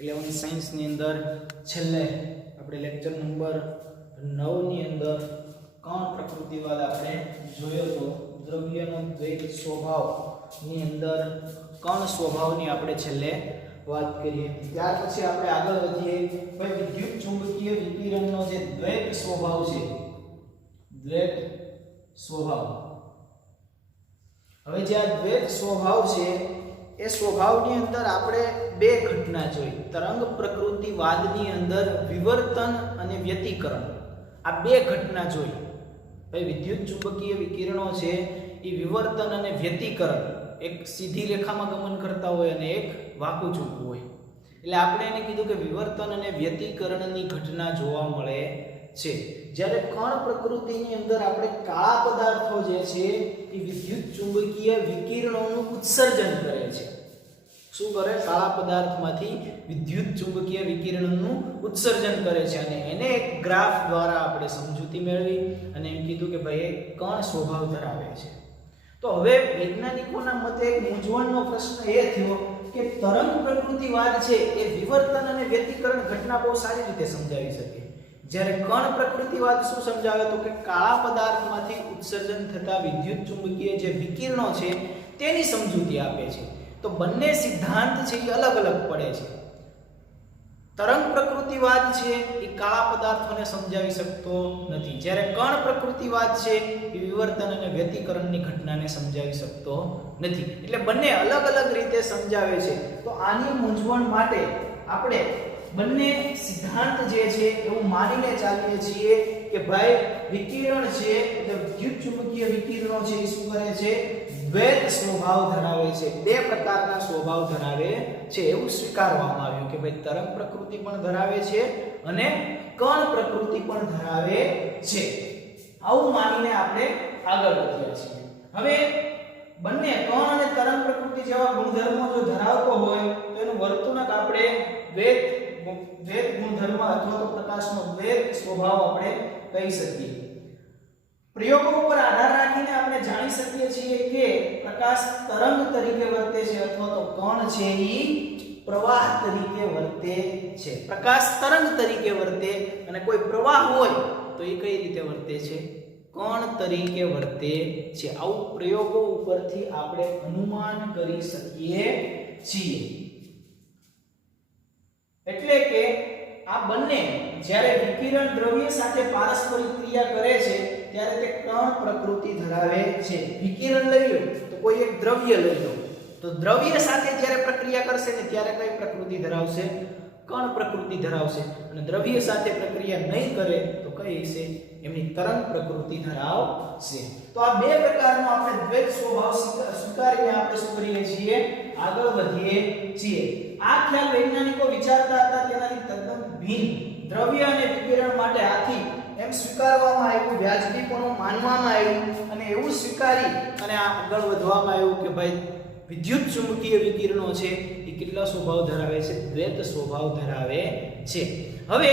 11 સાયન્સની અંદર છેલ્લે આપણે લેક્ચર નંબર 9 ની અંદર કણ પ્રકૃતિવાદ આપણે જોયો તો દ્રવ્યનો દ્વૈત સ્વભાવની અંદર કણ સ્વભાવની આપણે છેલ્લે વાત કરીએ. ત્યાર પછી આપણે આગળ વધીએ. ભાઈ વિદ્યુત ચુંબકીય વિકિરણનો જે દ્વૈત સ્વભાવ છે, દ્વૈત સ્વભાવ. હવે જે આ દ્વૈત સ્વભાવ છે એ સ્વભાવની અંદર આપણે બે ઘટના જોઈ. તરંગ પ્રકૃતિવાદની અંદર વિવર્તન અને વ્યતિકરણ, આ બે ઘટના જોઈ. ભાઈ વિદ્યુત ચુંબકીય વિકિરણો છે એ વિવર્તન અને વ્યતિકરણ, એક સીધી રેખામાં ગમન કરતા હોય અને એક વાંકું ચૂકવું હોય. એટલે આપણે એને કીધું કે વિવર્તન અને વ્યતિકરણની ઘટના જોવા મળે છે. જ્યારે કણ પ્રકૃતિની અંદર આપણે કાળા પદાર્થો જે છે એ વિદ્યુત ચુંબકીય વિકિરણોનું ઉત્સર્જન કરે છે. શું કરે? કાળા પદાર્થમાંથી વિદ્યુત ચુંબકીય વિકિરણનું ઉત્સર્જન કરે છે અને એને એક ગ્રાફ દ્વારા આપણે સમજૂતી મેળવી અને એમ કીધું કે ભાઈ એ કણ સ્વભાવ ધરાવે છે. તો હવે વૈજ્ઞાનિકોના મતે એક મૂંઝવણનો પ્રશ્ન એ થયો કે તરંગ પ્રકૃતિવાદ છે એ વિવર્તન અને વ્યતિકરણ ઘટના બહુ સારી રીતે સમજાવી શકે, જ્યારે કણ પ્રકૃતિવાદ શું સમજાવે તો કે કાળા પદાર્થમાંથી ઉત્સર્જન થતા વિદ્યુત ચુંબકીય જે વિકિરણો છે તેની સમજૂતી આપે છે. તો બંને સિદ્ધાંત છે એ અલગ અલગ પડે છે. તરંગ પ્રકૃતિવાદ છે એ કાળા પદાર્થોને સમજાવી શકતો નથી, જ્યારે કણ પ્રકૃતિવાદ છે એ વિવર્તન અને વ્યતિકરણની ઘટનાને સમજાવી શકતો નથી. એટલે બંને અલગ અલગ રીતે સમજાવે છે. તો આની મૂંઝવણ માટે આપણે બંને સિદ્ધાંત જે છે એવું માનીને ચાલીએ છીએ કે ભાઈ વિકિરણ છે એટલે વિદ્યુત ચુંબકીય વિકિરણો છે એ શું કરે છે? દ્વૈત સ્વભાવ ધરાવે છે, બે પ્રકારના સ્વભાવ ધરાવે છે એવું સ્વીકારવામાં આવ્યું કે ભાઈ તરંગ પ્રકૃતિ પણ ધરાવે છે અને કણ પ્રકૃતિ પણ ધરાવે છે. આવું માનીને આપણે આગળ વધ્યા છીએ. હવે બંને કણ અને તરંગ પ્રકૃતિ જેવા ગુણધર્મો જો ધરાવતો હોય તો એનું વર્તણૂક આપણે દ્વૈત ગુણધર્મ અથવા તો પ્રકાશનો દ્વૈત સ્વભાવ આપણે કહી શકીએ. પ્રયોગો ઉપર આધાર રાખીને આપણે જાણી શકીએ છીએ કે પ્રકાશ તરંગ તરીકે વર્તે છે અથવા તો કણ છે એ પ્રવાહ તરીકે વર્તે છે. પ્રકાશ તરંગ તરીકે વર્તે અને કોઈ પ્રવાહ હોય તો એ કઈ રીતે વર્તે છે? કણ તરીકે વર્તે છે. આવું પ્રયોગો ઉપરથી આપણે અનુમાન કરી શકીએ છીએ. એટલે કે આ બંને જ્યારે વિકિરણ દ્રવ્ય સાથે પારસ્પરિક ક્રિયા કરે છે ત્યારે તે કણ પ્રકૃતિ ધરાવે છે. વિકિરણ લઈ લો તો કોઈ એક દ્રવ્ય લઈ લો, તો દ્રવ્ય સાથે જ્યારે પ્રક્રિયા કરશે ને ત્યારે કઈ પ્રકૃતિ ધરાવશે? કણ પ્રકૃતિ ધરાવશે. અને દ્રવ્ય સાથે પ્રક્રિયા નહીં કરે તો કઈ હશે? એમની તરંગ પ્રકૃતિ ધરાવશે. તો આ બે પ્રકારનો આપણે દ્વૈત સ્વભાવ સ્વીકારીને આપણે શું કરીએ છીએ? આગળ વધીએ છીએ. આ ખ્યાલ વૈજ્ઞાનિકો વિચારતા હતા તેનાથી તદ્દન ભિન્ન. દ્રવ્ય અને વિકિરણ માટે આથી એમ સ્વીકારવામાં આવ્યું, વ્યાજબીપણું માનવામાં આવ્યું અને એવું સ્વીકારી અને આગળ વધવામાં આવ્યું કે ભાઈ વિદ્યુત ચુંબકીય વિકિરણો છે એ કેટલા સ્વભાવ ધરાવે છે? દ્વૈત સ્વભાવ ધરાવે છે. હવે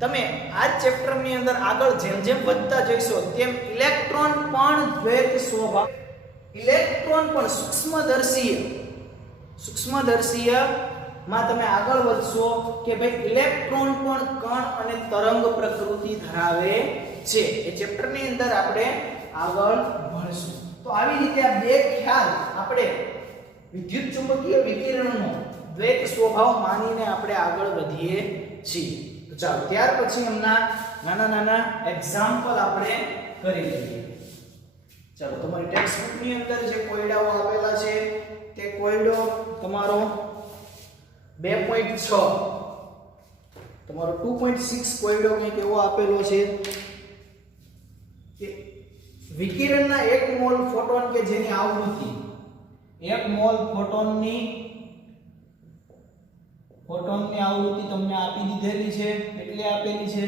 તમે આ ચેપ્ટરની અંદર આગળ જેમ જેમ વધતા જઈશો તેમ ઇલેક્ટ્રોન પણ દ્વૈત સ્વભાવ, ઇલેક્ટ્રોન પણ સૂક્ષ્મદર્શીય માં તમે આગળ વધશો કે ભાઈ ઇલેક્ટ્રોન પણ કણ અને તરંગ પ્રકૃતિ ધરાવે છે. એ ચેપ્ટરની અંદર આપણે આગળ ભણશું. તો આવી રીતે આ બે ખ્યાલ આપણે વિદ્યુત ચુંબકીય વિકિરણનો દ્વૈત સ્વભાવ માનીને આપણે આગળ વધીએ છીએ. તો ચાલો ત્યાર પછી એમના નાના નાના એક્ઝામ્પલ આપણે કરી લઈએ. ચાલો તમારી ટેક્સ્ટબુકની અંદર જે કોયડાઓ આપેલા છે તે કોયડો તમારો 2.6 તમારો 2.6 કોયડો કંઈક એવો આપેલો છે કે વિકિરણના 1 મોલ ફોટોન કે જેની આવૃત્તિ 1 મોલ ફોટોનની આવૃત્તિ તમને આપી દીધેલી છે. એટલે આપેલી છે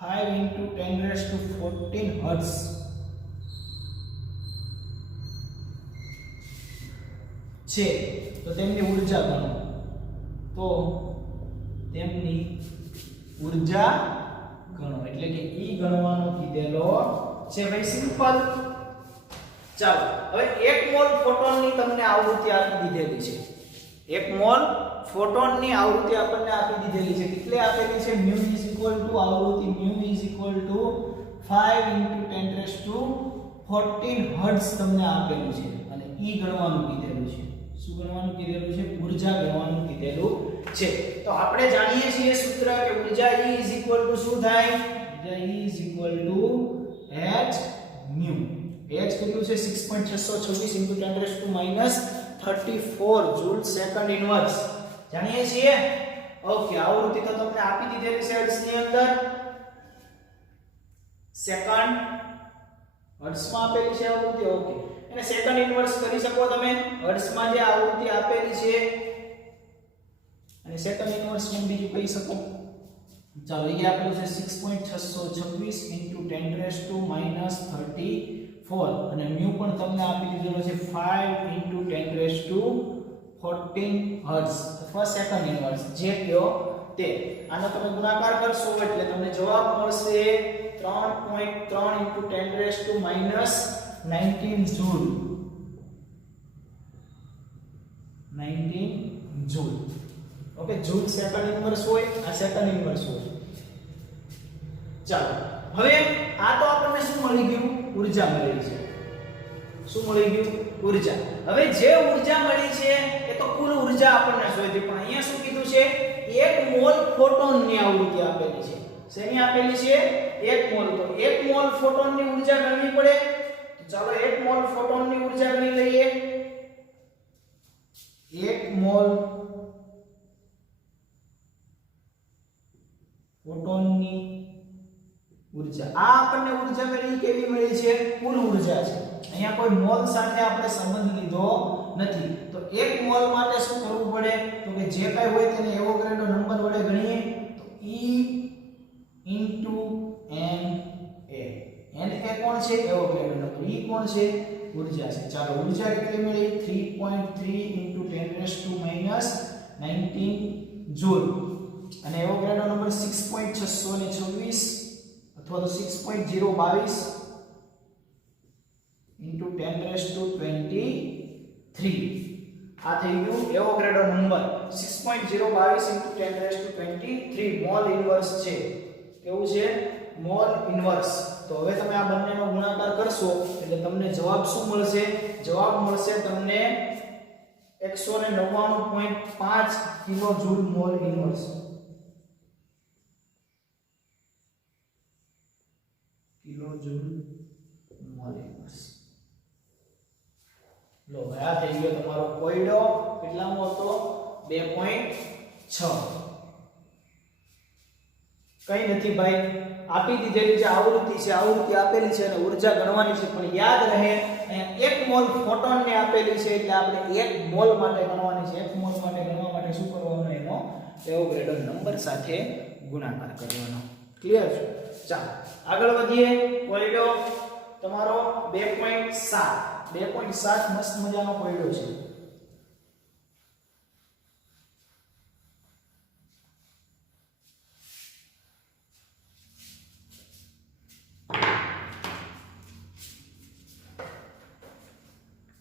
5 × 10⁻14 હર્ટ્ઝ છે. તો તેમની ઊર્જા ગણો. તો તેમની ઊર્જા ગણો એટલે કે E ગણવાનો કીધેલો છે. ભાઈ સિમ્પલ. ચાલો હવે 1 મોલ ફોટોનની તમને આવૃત્તિ આપી દીધેલી છે. 1 મોલ ફોટોનની આવૃત્તિ આપણને આપી દીધેલી છે. કેટલી આપેલી છે? μ આવૃત્તિ μ 5 × 10⁻14 હર્ટ્ઝ તમને આપેલું છે અને E ગણવાનું કીધેલું છે. શું ગણવાનું કીધેલું છે? ઊર્જા ગણવાનું કીધેલું છે. તો આપણે જાણીએ છીએ સૂત્ર કે ઊર્જા E શું થાય? ઊર્જા E h ન્યુ. h કેટલું છે? 6.626 × 10⁻34 જૂલ સેકન્ડ ઇન્વર્સ. જાણીએ છીએ. ઓકે, આવૃત્તિ તો તમને આપી દીધેલી છે હર્ટ્ઝ ની અંદર. સેકન્ડ હર્ટ્ઝ માં આપેલી છે આવૃત્તિ. ઓકે, એને સેકન્ડ ઇન્વર્સ કરી શકો તમે. હર્ટ્ઝ માં જે આવૃત્તિ આપેલી છે અને સેકન્ડ ઇન્વર્સ માં બીજું કહી શકો. ચાલો, એ આપેલું છે 6.626 × 10⁻34 અને μ પણ તમને આપી દીધેલો છે 5 × 10⁻14 હર્ટ્ઝ અથવા સેકન્ડ ઇન્વર્સ જે કયો તે. આનો તમે ગુણાકાર કરશો એટલે તમને જવાબ મળશે 3.3 × 10⁻19 joule. 19 joule. Okay, joule second inverse હોય, આ સેકન્ડ ઇન્વર્સ હોય. ચાલો, હવે આ તો આપણને શું મળી ગયું? ઊર્જા મળી છે. શું મળી ગયું? ઊર્જા. હવે જે ઊર્જા મળી છે એ તો કુલ ઊર્જા આપણને શોધી, પણ અહીંયા શું કીધું છે? 1 મોલ ફોટોનની આવૃત્તિ આપેલી છે. શેની આપેલી છે? 1 મોલ. તો 1 મોલ ફોટોનની ઊર્જા ગણવી પડે. તો ચાલો 1 મોલ ફોટોનની ઊર્જા ગણી લઈએ. 1 મોલ ફોટોનની ઊર્જા. આ આપણને ઊર્જા મળી કેવી મળી છે? કુલ ઊર્જા છે. અહીંયા કોઈ મોલ સાથે આપણે સંબંધ લીધો નથી. તો 1 મોલ માટે શું કરવું પડે? તો કે જે કાઈ હોય તેને એવોગાડ્રો નંબર વડે ગણીએ તો E * Na. Na કોણ છે? Avogadro number. E કોણ છે? ઊર્જા છે. ચાલો, ઊર્જા કેટલી મળી? 3.3 × 10⁻19 જૂલ અને એવોગાડ્રો નંબર 6.626 અથવા તો 6.022 × 10⁻23. આ થઈ ગયું એવોગાડ્રો નંબર 6.022 × 10⁻23 મોલ ઇન્વર્સ છે. કેવું છે? Mall inverse. તો હવે તમે આ બંનેનો ગુણાકાર કરશો એટલે તમને જવાબ શું મળશે? જવાબ મળશે તમને 199.5 kilo joule mole inverse. Kilo joule mole inverse. લો, આ થઈ ગયો તમારો કોયડો. કેટલામો હતો? 2.6. કઈ નથી ભાઈ, આપી દીધેલી જે આવૃત્તિ છે, આવૃત્તિ આપેલી છે અને ઊર્જા ગણવાની છે. પણ યાદ રહે, અહીંયા 1 મોલ ફોટોનને આપેલી છે એટલે આપણે 1 મોલ માટે ગણવાની છે. 1 મોલ માટે ગણવા માટે શું કરવાનું? એનો એવોગાડ્રો નંબર સાથે ગુણાકાર કરવાનો. ક્લિયર છે? ચાલો આગળ વધીએ. કોયડો તમારો 2.7. 2.7 મસ્ત મજાનો કોયડો છે.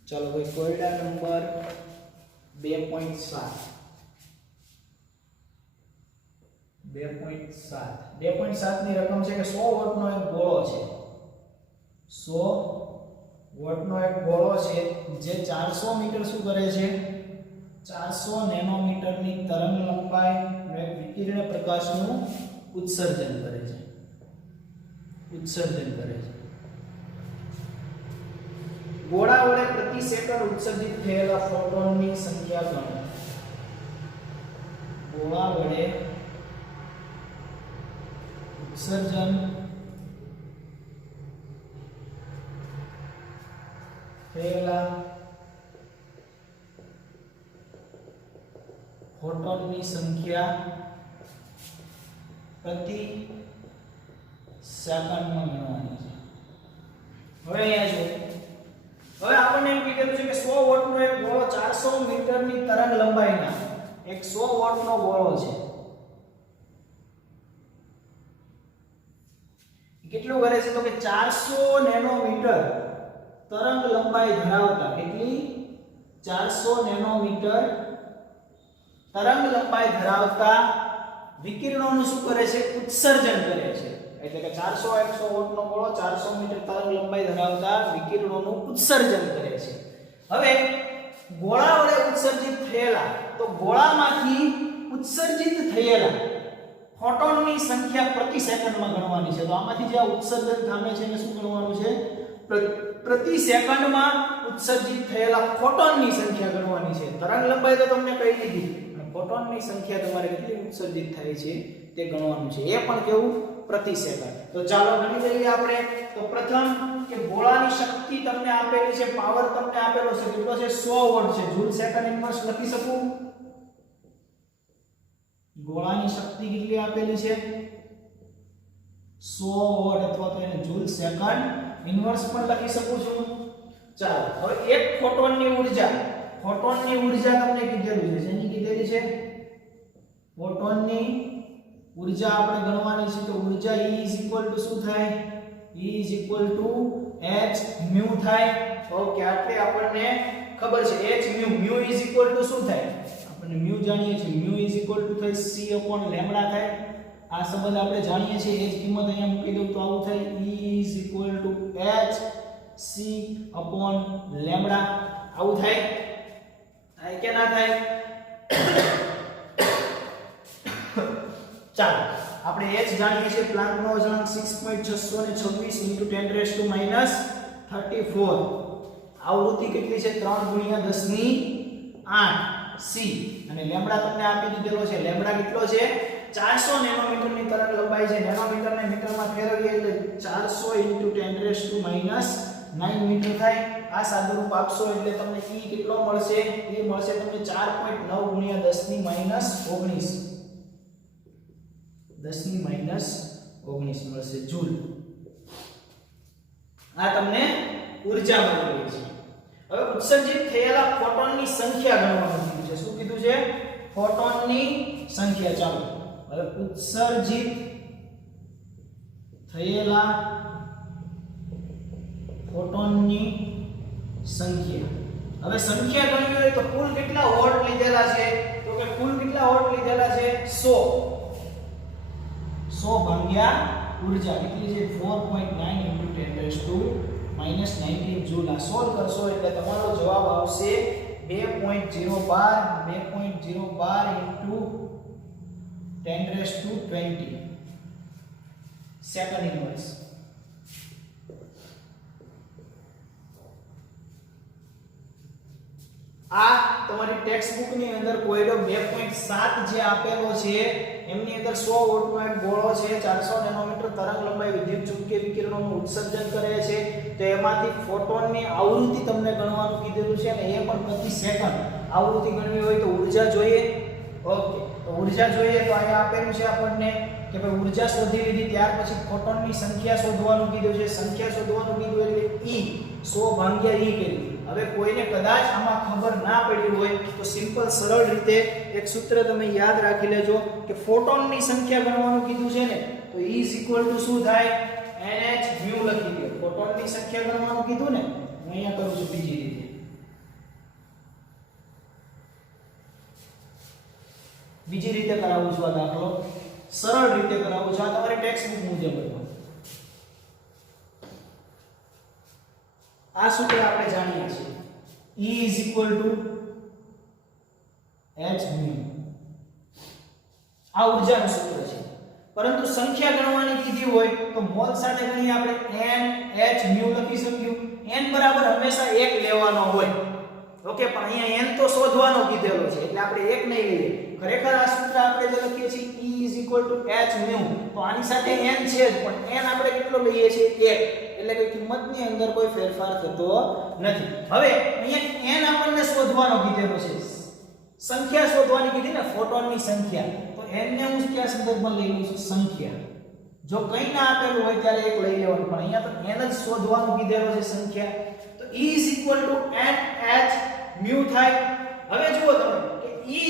ચાલો ભાઈ, કોયડા નંબર 2.7. 2.7 ની રકમ છે કે 100 વોટનો એક ગોળો છે. 100 વોટનો એક ગોળો છે જે 400 મીટર શું કરે છે? 400 નેનોમીટરની તરંગ લંબાઈનું એક વિકિરણ પ્રકાશનું ઉત્સર્જન કરે છે. ગોળા વડે પ્રતિ સેકન્ડ ઉત્સર્જિત થયેલા ફોટોનની સંખ્યા ગણો. ગોળા વડે ઉત્સર્જન થયેલા ફોટોનની સંખ્યા પ્રતિ સેકન્ડમાં ગણવાની છે. હવે અહીંયા જો, હવે આપણને એમ કીધેલું છે કે 100 વોટનો એક ગોળો 400 મીટરની તરંગ લંબાઈના એક 100 વોટનો ગોળો છે. કેટલું કરે છે? તો કે 400 નેનોમીટર તરંગ લંબાઈ ધરાવતા. કેટલી? 400 નેનોમીટર તરંગ લંબાઈ ધરાવતા વિકિરણોનું શું કરે છે? ઉત્સર્જન કરે છે. એટલે કે 400 વોટનો ગોળો 400 મીટર તરંગ લંબાઈ ધરાવતા વિકિરણોનું ઉત્સર્જન કરે છે. હવે ગોળા વડે ઉત્સર્જિત થયેલા, તો ગોળામાંથી ઉત્સર્જિત થયેલા ફોટોનની સંખ્યા પ્રતિ સેકન્ડમાં ગણવાની છે. તો આમાંથી જે ઉત્સર્જન પામે છે એને શું ગણવાનું છે? પ્રતિ સેકન્ડમાં ઉત્સર્જિત થયેલા ફોટોનની સંખ્યા ગણવાની છે. તરંગ લંબાઈ તો તમને કહી દીધી, અને ફોટોનની સંખ્યા તમારે કેટલી ઉત્સર્જિત થાય છે તે ગણવાનું છે. એ પણ કેવું? પ્રતિ સેકન્ડ. તો ચાલો ગણી લઈએ આપણે. તો પ્રથમ કે ગોળાની શક્તિ તમને આપેલી છે, પાવર તમને આપેલો છે, કેટલો છે? 100 વોટ છે. જૂલ સેકન્ડ ઇન્વર્સ લખી શકું? ગોળાની શક્તિ કેટલી આપેલી છે? 100 વોટ, અથવા તો એને જૂલ સેકન્ડ ઇન્વર્સ પણ લખી શકું છું. ચાલો હવે એક ફોટોનની ઊર્જા તમને કીધેલું છે. શેની કીધેલી છે? ફોટોનની ઊર્જા આપણે ગણવાની છે. તો ઊર્જા E શું થાય? E h mu થાય. ઓકે, આટલે આપણને ખબર છે. h mu શું થાય? આપણે mu જાણીએ છીએ. mu થાય c/λ થાય. આ સંબંધ આપણે જાણીએ છીએ. એ જ કિંમત અહીંયા મૂકી દઉં તો આવું થાય. E h c/λ આવું થાય. થાય કે ના થાય? ચાલો આપણે h જાણીએ છીએ. પ્લાન્કનો અચળાંક 6.626 × 10⁻⁻34. આવૃત્તિ કેટલી છે? 3 × 10⁸ c. અને લેમ્બડા તમને આપી દીધેલો છે. લેમ્બડા કેટલો છે? 400 નેનોમીટરની તરંગ લંબાઈ છે. નેનોમીટરને મીટરમાં ફેરવીએ એટલે 400 × 10⁻⁹ મીટર થાય. આ સાદુરૂપ આપશો એટલે તમને e કેટલો મળશે? એ મળશે તમને 4.9 × 10⁻19 મળશે જૂલ. આ તમને ઊર્જા મળેલી છે. હવે ઉત્સર્જિત થયેલા ફોટોનની સંખ્યા ગણવાનું કીધું છે. શું કીધું છે? ફોટોનની સંખ્યા. ચાલો હવે ઉત્સર્જિત થયેલા ફોટોનની સંખ્યા. હવે સંખ્યા ગણવી હોય તો કુલ કેટલા વોટ લીધેલા છે? તો કે કુલ કેટલા વોટ લીધેલા છે? 100 ભાગ્યા ઊર્જા કેટલી છે? 4.9 × 10⁻⁻19 જૂલ. આ સોલ્વ કરશો એટલે તમારો જવાબ આવશે 2.012 × 10⁻20 સેકન્ડ ઇન્વર્સ. આ તમારી ટેક્સ્ટ બુક ની અંદર કોયડો 2.7 જે આપેલો છે એમની અંદર 100 વોટનો એક ગોળો છે. 400 નેનોમીટર તરંગ લંબાઈ વિદ્યુત ચુંબકીય વિકિરણોનું ઉત્સર્જન કરે છે. તો એમાંથી ફોટોનની આવૃત્તિ તમને ગણવાનું કીધેલું છે, અને એ પણ પ્રતિ સેકન્ડ. આવૃત્તિ ગણવી હોય તો ઊર્જા જોઈએ. ઓકે, તો ઊર્જા જોઈએ તો અહીંયા આપેલું છે આપણને કે ભાઈ ઊર્જા શોધી લીધી. ત્યાર પછી ફોટોનની સંખ્યા શોધવાનું કીધું છે. સંખ્યા શોધવાનું કીધું એટલે E 100 ભાગ્યા E કરી. હવે કોઈને કદાચ આમાં ખબર ના પડી હોય તો સિમ્પલ સરળ રીતે એક સૂત્ર તમે યાદ રાખી લેજો કે ફોટોનની સંખ્યા ગણવાનું કીધું છે ને, તો E શું થાય? NH mu લખી દો. ફોટોનની સંખ્યા ગણવાનું કીધું ને, હું અહીંયા કરું છું બીજી રીતે. બીજી રીતે કરાવું છું આ દાખલો. સરળ રીતે કરાવું છું. આ તમારી ટેક્સ્ટ બુક મુજબ હતો. આ સૂત્ર આપણે જાણીએ છીએ. E h mu. આ ઊર્જાનું સૂત્ર છે. પરંતુ સંખ્યા ગણવાની કીધી હોય તો મોલ સાથે ગણી આપણે n h mu લખી શકીએ. n બરાબર હંમેશા 1 લેવાનો હોય. ઓકે, પણ અહીંયા n તો શોધવાનો કીધેલો છે એટલે આપણે 1 નહીં લઈએ. ખરેખર આ સૂત્ર આપણે જે લખીએ છીએ E h mu, તો આની સાથે n છે જ, પણ n આપણે કેટલો લઈએ છીએ? 1. એટલે કે કિંમતની અંદર કોઈ ફેરફાર થતો નથી. હવે અહીંયા n આપણને શોધવાનો કીધેલો છે. સંખ્યા શોધવાની કીધી ને, ફોટોનની સંખ્યા. તો n ને હું કયા સંદર્ભમાં લઈ લઉં છું? સંખ્યા. જો કંઈ ના આપેલું હોય ત્યારે એક લઈ લેવાનું, પણ અહીંયા તો n જ શોધવાનું કીધેલો છે, સંખ્યા. તો E nh mu થાય. હવે જુઓ તમે કે E nh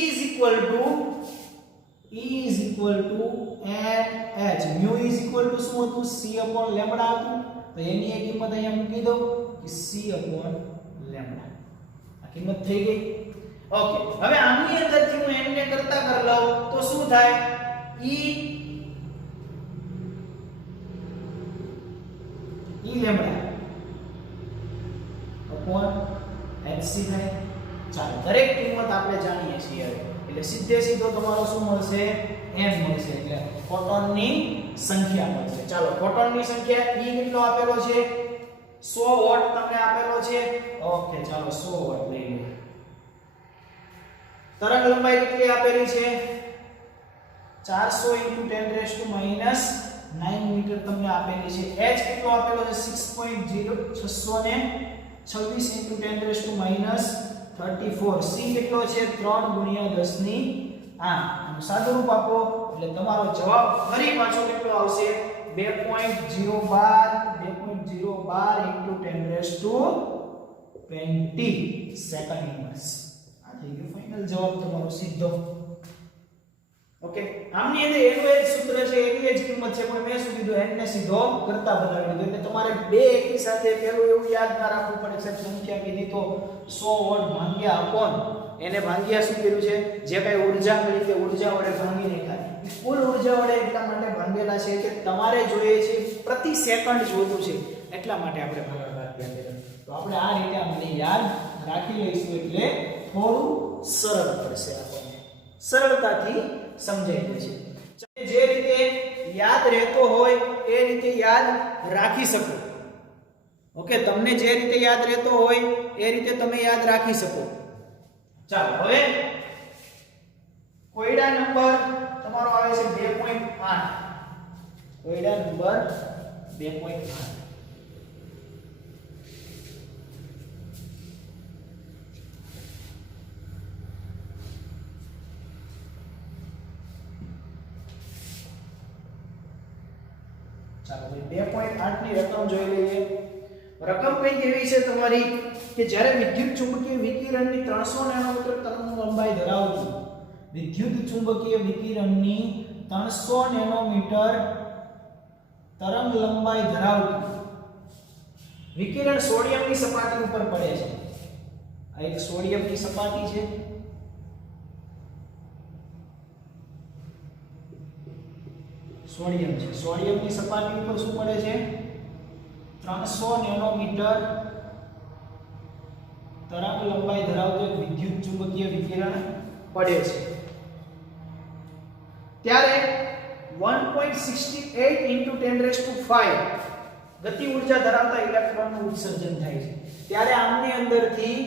mu શું હતું? c/λ હતું. તો એની એક કિંમત અહીંયા મૂકી દો કે c/λ. આ કિંમત થઈ ગઈ. ઓકે, હવે આની અંદરથી હું n ને કરતા કર લઉં તો શું થાય? e લેમ્બડા upon hc થાય. ચાલો, દરેક કિંમત આપણે જાણીએ છીએ હવે, એટલે સીધે સીધો તમારો શું મળશે? n મળશે, એટલે ફોટોનની સંખ્યા મળશે. ચાલો, ફોટોનની સંખ્યા e કેટલો આપેલો છે? 100 વોટ તમને આપેલો છે. ઓકે, ચાલો 100 વોટ લઈ લો. તરંગ લંબાઈ કેટલી આપેલી છે? 400 × 10⁻⁹ મીટર તમને આપેલી છે. h કેટલો આપેલો છે? 6.0626 × 10⁻34. c કેટલો છે? 3 × 10⁻8. આનું સાદુરૂપ આપો એટલે તમારો જવાબ ફરી પાછો કેટલો આવશે? 2.012 × 10⁻20 સેકન્ડ ઇન્વર્સ. આ થઈ ગયો ફાઇનલ જવાબ તમારો સીધો. ઓકે, આમની અંદર એનું એક સૂત્ર છે, એની જ કિંમત છે, પણ મેં શું કીધું? n ને સીધો કરતા બનાવી દીધો. એટલે તમારે બે એકી સાથે પેલું એવું યાદ ના રાખવું પડે કે સંખ્યા કીધી તો 100 વોટ ભાગ્યા અપોન એને ભાગ્યા શું કર્યું છે? જે કઈ ઊર્જા મળી તે ઊર્જા વડે ભાંગીને ખાલી કુલ ઊર્જા વડે એટલા માટે ભાંગેલા છે કે તમારે જોઈએ છે પ્રતિ સેકન્ડ જોતું છે, એટલા માટે આપણે ભાગાકાર કર્યા. તો આપણે આ રીતે આપણે યાદ રાખી લઈશું એટલે થોડું સરળ પડશે, આપણને સરળતાથી સમજાઈ જશે. જે રીતે યાદ રહેતો હોય એ રીતે યાદ રાખી શકો. ઓકે, તમને જે રીતે યાદ રહેતો હોય એ રીતે તમે યાદ રાખી શકો. ચાલો, હવે કોયડા નંબર તમારો આવે છે 2.8. કોયડા નંબર 2.8. ચાલો, 2.8 ની રકમ જોઈ લઈએ. રકમ કઈ એવી છે તમારી કે જ્યારે વિદ્યુત ચુંબકીય વિકિરણની 300 નેનોમીટર તરંગ લંબાઈ ધરાવતું વિદ્યુત ચુંબકીય વિકિરણની 300 નેનોમીટર તરંગ લંબાઈ ધરાવતું વિકિરણ સોડિયમની સપાટી ઉપર પડે છે. આ એક સોડિયમની સપાટી છે. સોડિયમ છે. સોડિયમની સપાટી ઉપર શું પડે છે? 300 નેનોમીટર તરંગ લંબાઈ ધરાવતું એક વિદ્યુત ચુંબકીય વિકિરણ પડે છે. ત્યારે 1.68 × 10⁵ ગતિ ઊર્જા ધરાવતા ઇલેક્ટ્રોનનું ઉત્સર્જન થાય છે. ત્યારે આમની અંદરથી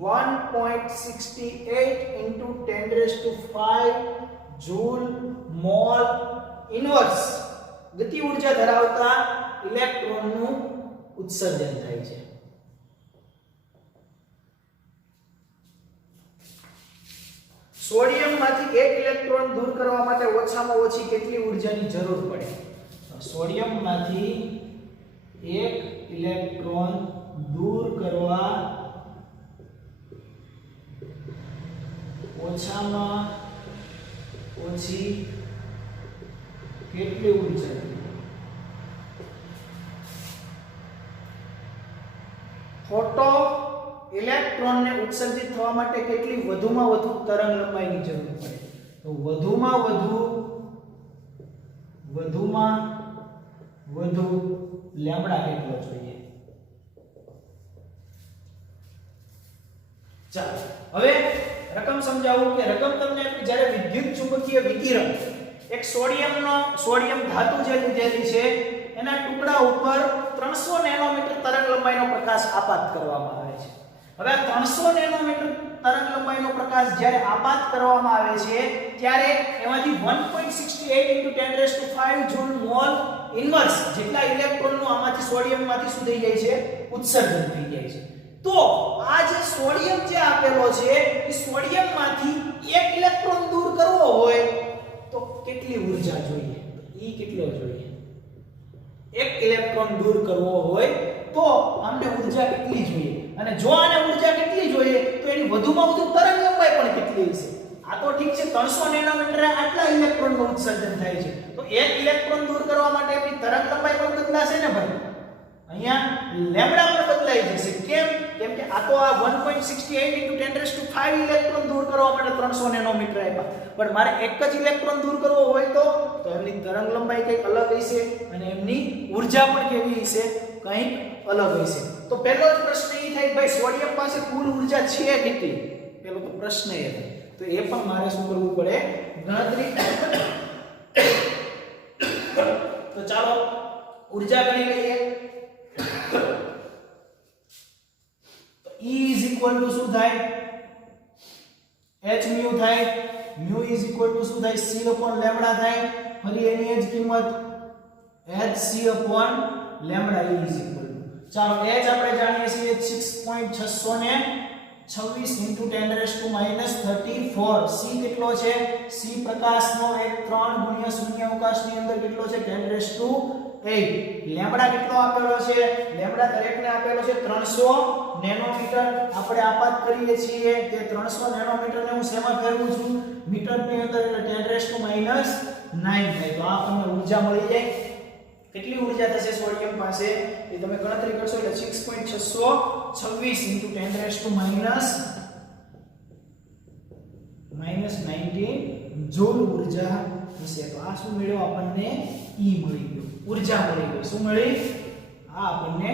1.68 × 10⁵ જૂલ મોલ ઇન્વર્સ ગતિ ઊર્જા ધરાવતા ઇલેક્ટ્રોનનું ઉત્સર્જન થાય છે. સોડિયમમાંથી એક ઇલેક્ટ્રોન દૂર કરવા માટે ઓછામાં ઓછી કેટલી ઊર્જાની જરૂર પડે? સોડિયમમાંથી એક ઇલેક્ટ્રોન દૂર કરવા ઓછામાં ઓછી કેટલી ઊર્જા? ફોટો ઇલેક્ટ્રોનને ઉત્સર્જિત થવા માટે કેટલી વધુમાં વધુ તરંગ લંબાઈની જરૂર પડે? તો વધુમાં વધુ લેમ્બડા કેટલો જોઈએ? ચાલો, હવે રકમ સમજાવું કે રકમ તમને જ્યારે વિદ્યુત ચુંબકીય વિકિરણ એક સોડિયમ ધાતુ જે લીધેલી છે એના ટુકડા ઉપર 300 નેનોમીટર તરંગ લંબાઈનો પ્રકાશ આપાત કરવામાં આવે છે. હવે 300 નેનોમીટર તરંગ લંબાઈનો પ્રકાશ જ્યારે આપાત કરવામાં આવે છે ત્યારે એમાંથી 1.68 × 10⁵ જૂલ મોલ ઇન્વર્સ જેટલા ઇલેક્ટ્રોનનું આમાંથી સોડિયમમાંથી શું થઈ જાય છે? ઉત્સર્જન થઈ જાય છે. તો આ જે સોડિયમ જે આપેલો છે એ સોડિયમમાંથી એક ઇલેક્ટ્રોન દૂર કરવો હોય તો કેટલી ઊર્જા જોઈએ? E કેટલો જોઈએ? એક ઇલેક્ટ્રોન દૂર કરવો હોય તો આમને ઊર્જા કેટલી જોઈએ? અને જો આને ઊર્જા કેટલી જોઈએ તો એની વધુમાં વધુ તરંગ લંબાઈ પણ કેટલી હશે? આ તો ઠીક છે 300 નેનોમીટરે આટલા ઇલેક્ટ્રોનનું ઉત્સર્જન થાય છે, તો એક ઇલેક્ટ્રોન દૂર કરવા માટે એની તરંગ લંબાઈ પણ બદલાશે ને ભાઈ. અહીંયા લેમ્બડા પણ બદલાઈ જશે. કેમ? કેમ કે આ તો આ 1.68 × 10⁵ ઇલેક્ટ્રોન દૂર કરવા માટે 300 નેનોમીટર આપ્યા, પણ મારે એક જ ઇલેક્ટ્રોન દૂર કરવો હોય તો એમની તરંગ લંબાઈ કંઈક અલગ હશે અને એમની ઊર્જા પણ કેવી હશે, કંઈક અલગ હશે. તો પહેલો જ પ્રશ્ન એ થાય કે ભાઈ સોડિયમ પાસે કુલ ઊર્જા છે કેટલી, પહેલો તો પ્રશ્ન એ થાય. તો એ પણ મારે શું કરવું પડે, ગણતરી. તો ચાલો ઊર્જા ગણી લઈએ. E = શું થાય, h mu થાય, mu = શું થાય, c/λ થાય. ફરી એની જ કિંમત hc/λ E = ચાલો h આપણે જાણીએ છીએ 6.626 × 10⁻⁻34. c કેટલો છે, c પ્રકાશનો એક 3 × શૂન્યાવકાશની અંદર કેટલો છે, 10⁸. લેમ્બડા કેટલો આપેલો છે, લેમ્બડા દરેકને આપેલો છે 300 નેનોમીટર. આપણે આપાત કરીએ છીએ કે 300 નેનોમીટર ને હું શેમાં ફેરવું છું, મીટરની અંદર, એટલે 10⁻⁹ થાય. તો આપણને ઊર્જા મળી જાય. કેટલી ઊર્જા થશે સોડિયમ પાસે એ તમે ગણતરી કરશો એટલે 6.626 × 10⁻⁻19 જૂલ ઊર્જા થશે. તો આ શું મળ્યો આપણને, E મળી ગયો, ઊર્જા મળી ગઈ. શું મળી, આ આપણને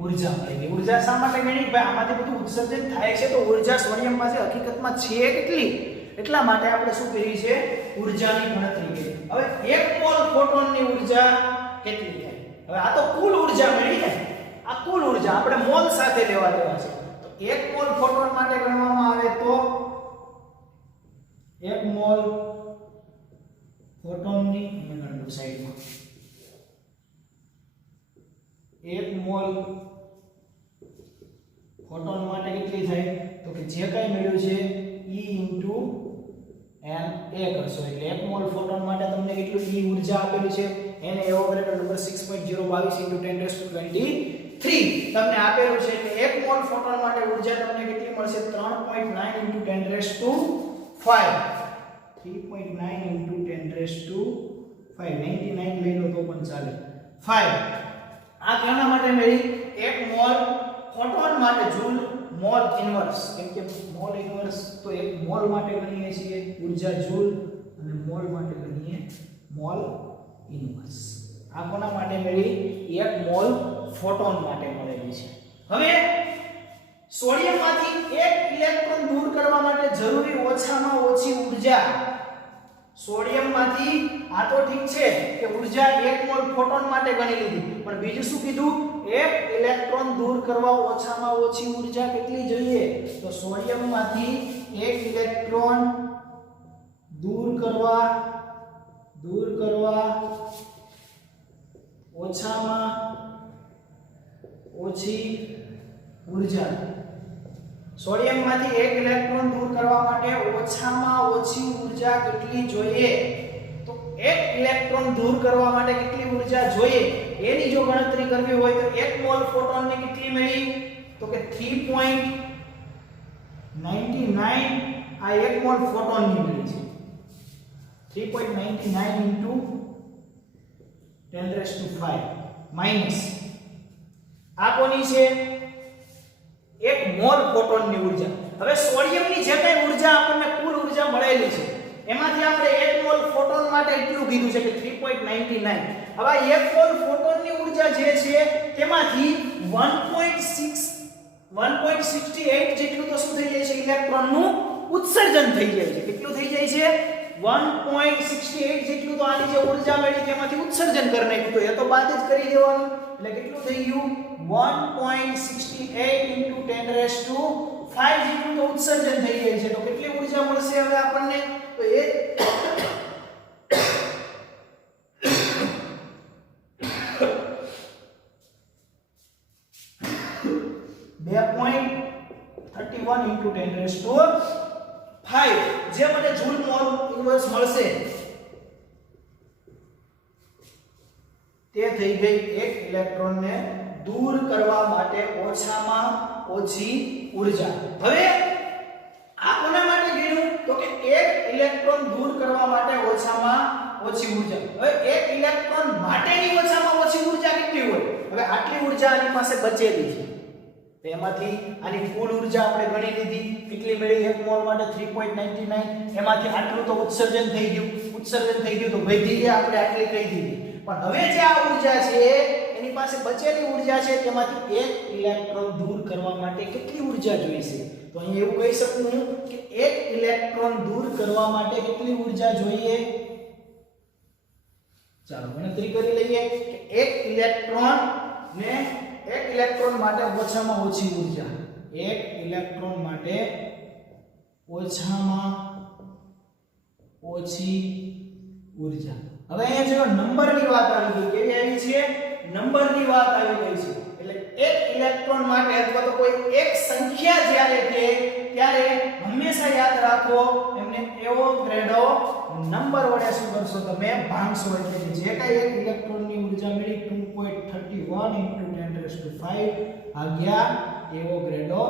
ઊર્જા મળી ગઈ. ઊર્જા શા માટે મળી, ભાઈ આમાંથી બધું ઉત્સર્જન થાય છે તો ઊર્જા સોડિયમ પાસે હકીકતમાં છે કેટલી, એટલા માટે આપણે શું કરી છે, ઊર્જાની ગણતરી કરી. હવે 1 મોલ ફોટોનની ઊર્જા કેટલી થાય, હવે આ તો કુલ ઊર્જા મળી ને, આ કુલ ઊર્જા આપણે મોલ સાથે લેવા દેવા છે. તો 1 મોલ ફોટોન માટે ગણવામાં આવે તો 1 મોલ ફોટોનની ગણતરી સાઈડમાં 1 મોલ ફોટોન માટે કેટલી થાય, તો કે જે કાઈ મળ્યું છે E × Na કરશો એટલે 1 મોલ ફોટોન માટે તમને કેટલું E ઊર્જા આપેલી છે, એને એવોગાડ્રો નંબર 6.022 × 10⁻23 તમને આપેલું છે. એટલે 1 મોલ ફોટોન માટે ઊર્જા તમને કેટલી મળશે, 3.9 × 10⁵. 3.9 × 10⁵ 99 લઈ લો તો પણ ચાલે, 5. આ કેના માટે મળી, 1 મોલ ફોટોન માટે જૂલ મોલ ઇન્વર્સ, કેમ કે મોલ ઇન્વર્સ તો 1 મોલ માટે ગણીએ છીએ ઊર્જા જૂલ, અને મોલ માટે ગણીએ મોલ ઇન્વર્સ. આ કોના માટે મળી, 1 મોલ ફોટોન માટે મળેલી છે. હવે સોડિયમમાંથી 1 ઇલેક્ટ્રોન દૂર કરવા માટે જરૂરી ઓછામાં ઓછી ઊર્જા, સોડિયમમાંથી આ તો ઠીક છે કે ઊર્જા 1 મોલ ફોટોન માટે ગણી લીધી, પણ બીજું શું કીધું, 1 ઇલેક્ટ્રોન દૂર કરવા ઓછામાં ઓછી ઊર્જા કેટલી જોઈએ, તો સોડિયમમાંથી 1 ઇલેક્ટ્રોન દૂર કરવા ઓછામાં ઓછી ઊર્જા, સોડિયમમાંથી 1 ઇલેક્ટ્રોન દૂર કરવા માટે ઓછામાં ઓછી ઊર્જા કેટલી જોઈએ, તો 1 ઇલેક્ટ્રોન દૂર કરવા માટે કેટલી ઊર્જા જોઈએ એની જો ગણતરી કરવી હોય તો 1 મોલ ફોટોનની કેટલી મળી, તો કે 3.99 આ 1 મોલ ફોટોનની મળી છે. 3.99 × 10⁵ માઈનસ આ કોની છે, 1 મોલ ફોટોનની ઊર્જા. હવે સોડિયમની જે કઈ ઊર્જા આપણને કુલ ઊર્જા મળેલી છે એમાંથી આપણે 1 મોલ ફોટોન માટે એટલું કીધું છે કે 3.99. હવે 1 મોલ ફોટોનની ઊર્જા જે છે તેમાંથી 1.68 જેટલું તો શું થઈ જાય છે, ઇલેક્ટ્રોનનું ઉત્સર્જન થઈ જાય છે. કેટલું થઈ જાય છે, 1.68 જેટલું તો આની જે ઊર્જા મળી તેમાંથી ઉત્સર્જન કરી નાખ્યું, તો એ તો બાદ જ કરી દેવાનું. એટલે કેટલું થઈ ગયું, 1.68 × 10⁵ જેટલું તો ઉત્સર્જન થઈ જાય છે. તો કેટલી ઊર્જા મળશે હવે આપણને, તો એ 2.31 × 10⁵ જે મને જૂલ મોલ ઇન્વર્સ મળશે તે થઈ ગઈ 1 ઇલેક્ટ્રોનને દૂર કરવા માટે ઓછામાં ઓછી ઊર્જા. હવે આ કોના માટે ગયું, તો કે 1 ઇલેક્ટ્રોન દૂર કરવા માટે ઓછામાં ઓછી ઊર્જા. હવે 1 ઇલેક્ટ્રોન માટેની ઓછામાં ઓછી ઊર્જા કેટલી હોય, હવે આટલી ઊર્જા આની પાસે બચેલી છે, તો એમાંથી આની કુલ ઊર્જા આપણે ગણી લીધી, કેટલી મળી? 1 મોલ માટે 3.99. એમાંથી આટલું તો ઉત્સર્જન થઈ ગયું તો વૈદ્યુત આપણે આટલી કહી દીધી. પણ હવે જે આ ઊર્જા છે એની પાસે બચેલી ઊર્જા છે તેમાંથી એક ઇલેક્ટ્રોન દૂર કરવા માટે કેટલી ઊર્જા જોઈશે? તો અહીં એવું કહી શકું હું કે એક ઇલેક્ટ્રોન દૂર કરવા માટે કેટલી ઊર્જા જોઈએ? ચાલો ગણતરી કરી લઈએ કે એક ઇલેક્ટ્રોન માટે ઓછામાં ઓછી ઊર્જા, એક ઇલેક્ટ્રોન માટે ઓછામાં ઓછી ઊર્જા. હવે અહીંયા જો નંબરની વાત આવી ગઈ, કેવી આવી છે? નંબરની વાત આવી ગઈ છે. એટલે એક ઇલેક્ટ્રોન માટે અથવા તો કોઈ એક સંખ્યા જ્યારે છે ત્યારે હંમેશા યાદ રાખો એમને એવોગાડ્રો નંબર વડે શું કરશો? તમે ભાંગશો. એટલે જે કાંઈ એક ઇલેક્ટ્રોનની ઊર્જા મળી 2.31 × 10⁵ ભાગ્યા એવોગાડ્રો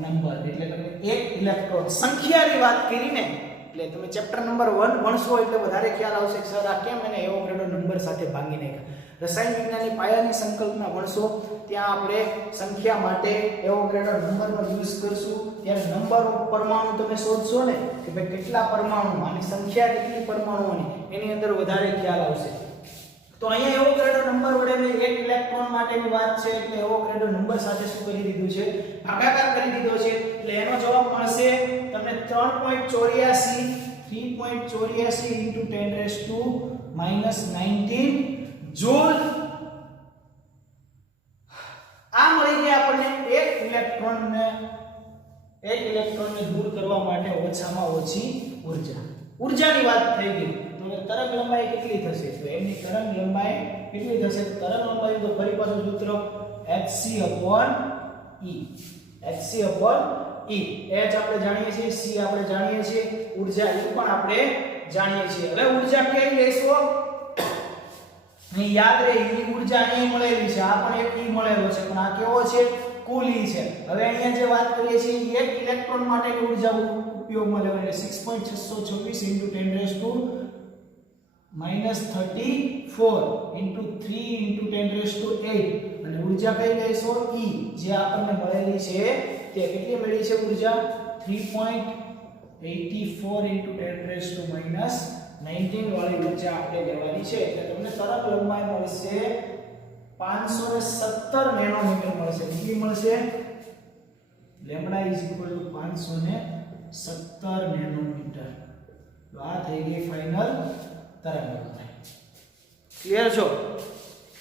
નંબર. એટલે તમે એક ઇલેક્ટ્રોન સંખ્યાની વાત કરીને એટલે તમે ચેપ્ટર નંબર 1 ભણશો એટલે વધારે ખ્યાલ આવશે કે સર આ કેમ એને એવોગાડ્રો નંબર સાથે ભાંગી નાખ્યા. રસાયણ વિજ્ઞાનની પાયાની સંકલ્પના ભણશો ત્યાં આપણે સંખ્યા માટે એવોગાડ્રો નંબરનો યુઝ કરશું. ત્યારે નંબર ઓફ પરમાણુ તમે શોધશો ને કે ભાઈ કેટલા પરમાણુ, આની સંખ્યા કેટલી પરમાણુઓની, એની અંદર વધારે ખ્યાલ આવશે. તો અહીંયા એવોગાડ્રો નંબર વડે મેં એક ઇલેક્ટ્રોન માટેની વાત છે એટલે એવોગાડ્રો નંબર સાથે શું કરી દીધું છે? ભાગાકાર કરી દીધો છે. એટલે એનો જવાબ મળશે તમને 3.84 × 10⁻⁻⁹ જૂલ. આ મળી ગયા આપણને એક ઇલેક્ટ્રોનને દૂર કરવા માટે ઓછામાં ઓછી ઊર્જા. ઊર્જાની વાત થઈ ગઈ તો તરંગ લંબાઈ કેટલી થશે? તો એની તરંગ લંબાઈ કેટલી થશે? તરંગ લંબાઈ તો ફરી પાછું સૂત્ર hc/E. h આપણે જાણીએ છીએ, c આપણે જાણીએ છીએ, ઊર્જા એ પણ આપણે જાણીએ છીએ. હવે ઊર્જા કેવી લેશો? અહીં યાદ રહે એની ઊર્જા અહીં મળેલી છે, આ પણ એક E મળેલો છે, પણ આ કેવો છે? કુલ E છે. હવે અહીંયા જે વાત કરીએ છીએ એક ઇલેક્ટ્રોન માટેની ઊર્જા ઉપયોગમાં લેવાય એટલે 6.626 × 10⁻34 × 3 × 10⁸ અને ઊર્જા કઈ લઈશો? E જે આપણને મળેલી છે તે કેટલી મળી છે ઊર્જા? 3.84 × 10⁻19 વાળી ઊર્જા આપણે લેવાની છે. એટલે તમને તરંગ લંબાઈ મળશે 517 નેનોમીટર મળશે. કેટલી મળશે? Lambda = 517 nanometre. તો આ થઈ ગઈ ફાઇનલ તરંગ લંબાઈ. ક્લિયર છો?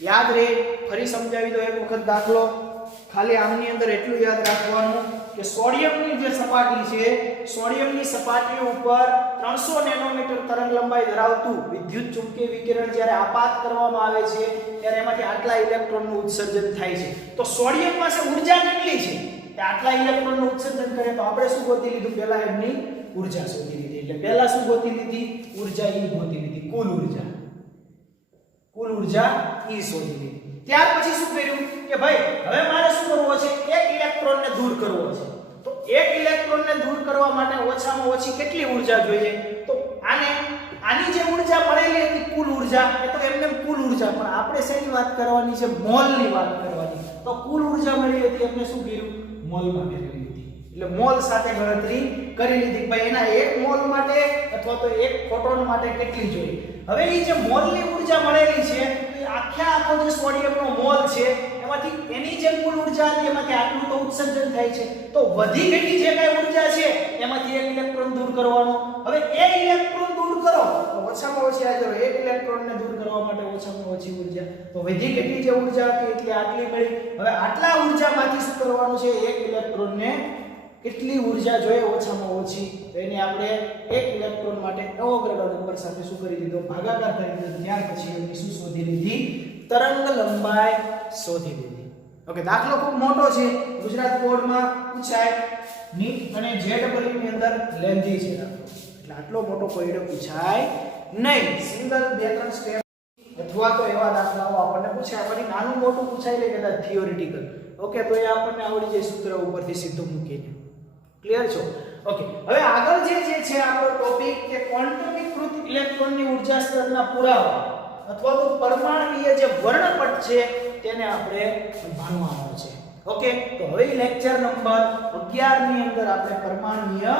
યાદ રહે, ફરી સમજાવી દો એક વખત દાખલો. ખાલી આમની અંદર એટલું યાદ રાખવાનું કે સોડિયમની જે સપાટી છે, સોડિયમની સપાટી ઉપર 300 નેનોમીટર તરંગ લંબાઈ ધરાવતું વિદ્યુત ચુંબકીય વિકિરણ જ્યારે આપાત કરવામાં આવે છે ત્યારે એમાંથી આટલા ઇલેક્ટ્રોનનું ઉત્સર્જન થાય છે. તો સોડિયમ પાસે ઊર્જા કેટલી છે? કે આટલા ઇલેક્ટ્રોનનું ઉત્સર્જન કરે તો આપણે શું ગોતી લીધું? પહેલા એમની ઊર્જા શોધી લીધી. એટલે પહેલા શું ગોતી લીધી? ઊર્જા E ગોતી લીધી. કુલ ઊર્જા E શોધી લીધી. ત્યાર પછી શું કર્યું કે ભાઈ હવે મારે શું કરવો છે? એક ઇલેક્ટ્રોનને દૂર કરવો છે. તો એક ઇલેક્ટ્રોનને દૂર કરવા માટે ઓછામાં ઓછી કેટલી ઊર્જા જોઈએ? તો આની જે ઊર્જા મળેલી હતી કુલ ઊર્જા, એ તો એમને કુલ ઊર્જા, પણ આપણે શેની વાત કરવાની છે? મોલની વાત કરવાની. તો કુલ ઊર્જા મળી હતી એમને શું કર્યું? મોલમાં ફેરવી લીધી. એટલે મોલ સાથે ગણતરી કરી લીધી ભાઈ એના એક મોલ માટે અથવા તો એક ફોટોન માટે કેટલી જોઈએ. હવે એ જે મોલની ઊર્જા મળેલી છે આખો જે સોડિયમનો મોલ છે એમાંથી એની જે કુલ ઊર્જા હતી એમાંથી આટલું તો ઉત્સર્જન થાય છે. તો વધી ઘટી જે કઈ ઊર્જા છે એમાંથી એક ઇલેક્ટ્રોન દૂર કરવાનો. હવે એ ઇલેક્ટ્રોન દૂર કરો તો ઓછામાં ઓછી આ જો એક ઇલેક્ટ્રોનને દૂર કરવા માટે ઓછામાં ઓછી ઊર્જા. તો વધી ઘટી જે ઊર્જા હતી એટલે આટલી મળી. હવે આટલા ઊર્જામાંથી શું કરવાનું છે? એક ઇલેક્ટ્રોનને કેટલી ઊર્જા જોઈએ? ઓછામાં ઓછી. તો એને આપણે એક ઇલેક્ટ્રોન માટે એવોગાડ્રો નંબર સાથે શું કરી દીધો? ભાગાકાર કરી દીધો. ત્યાર પછી એની શું શોધી લીધી? તરંગ લંબાઈ શોધી લીધી. ઓકે, દાખલો ખૂબ મોટો છે, ગુજરાત બોર્ડમાં પૂછાય. નીટ અને JEE ની અંદર લેન્ધી છે દાખલો, એટલે આટલો મોટો કોઈડો પૂછાય નહીં. સિંગલ 2-3 સ્ટેપ અથવા તો એવા દાખલાઓ આપણને પૂછાય. પછી નાનું મોટું પૂછાય લે કદાચ થિયોરિટિકલ. ઓકે, તો એ આપણને આવડી જાય સૂત્ર ઉપરથી સીધું મૂકીને. ક્લિયર છો? ઓકે, હવે આગળ જે છે આપણો ટોપિક કે ક્વોન્ટમીકૃત ઇલેક્ટ્રોનની ઊર્જા સ્તરના પુરાવા અથવા તો પરમાણુય જે વર્ણપટ છે તેને આપણે ભણવાનો છે. ઓકે, તો હવે લેક્ચર નંબર 11 ની અંદર આપણે પરમાણ્વીય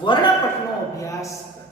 વર્ણપટનો અભ્યાસ કરીએ.